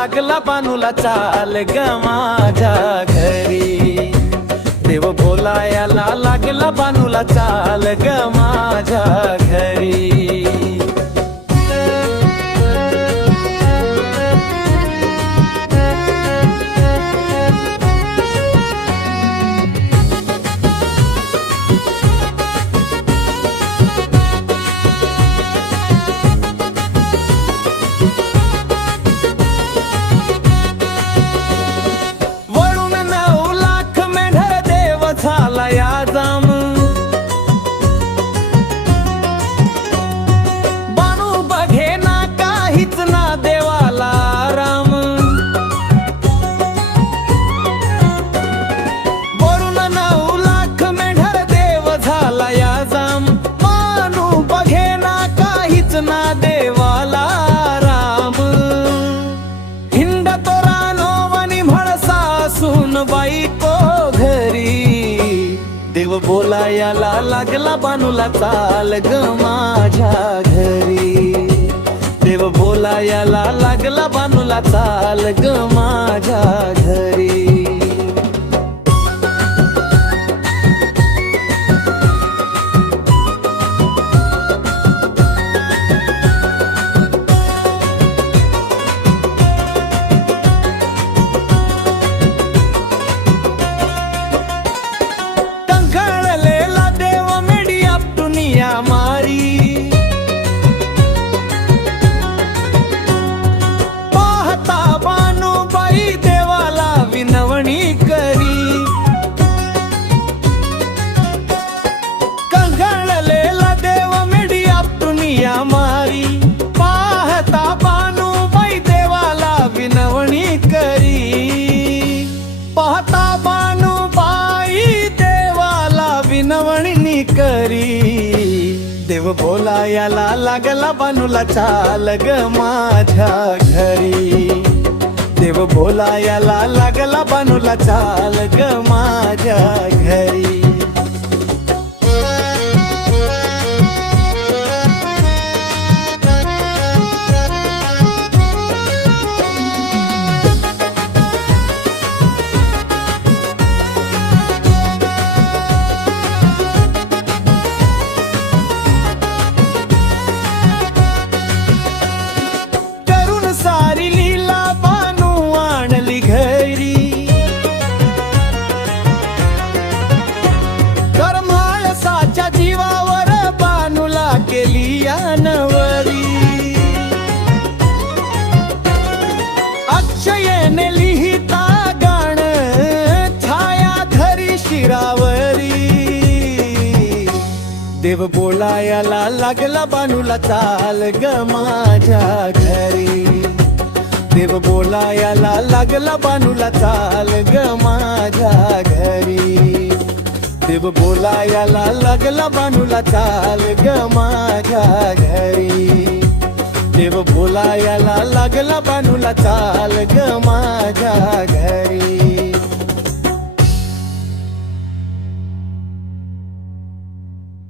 लागला बानूला चाल ग माझ्या घरी। देव बोलायला लागला बानूला चाल ग माझ्या घरी। देवाला राम हिंड तोरा नोवनी म्हणसा सुन बाईको घरी। देव बोलायला लागला बानूला चाल ग माझ्या घरी। देव बोलायला लागला बानूला चाल ग माझ्या घरी। पाहता बानूबाई देवाला विनवणी करी। देव बोलायला लागला बानूला चाल ग माझ्या घरी। देव बोलायला लागला बानूला चाल ग माझ्या घरी। जीवावर बानूला केली नवरी। अक्षयने लिहिता गाण छाया धरी शिरावरी। देव बोलायला लागला बानूला चाल ग माझ्या घरी। देव बोलायला लागला बानूला चाल ग माझ्या घरी। देव बोलायला लागला बानूला चाल ग माझ्या घरी। देव बोलायला लागला बानूला चाल ग माझ्या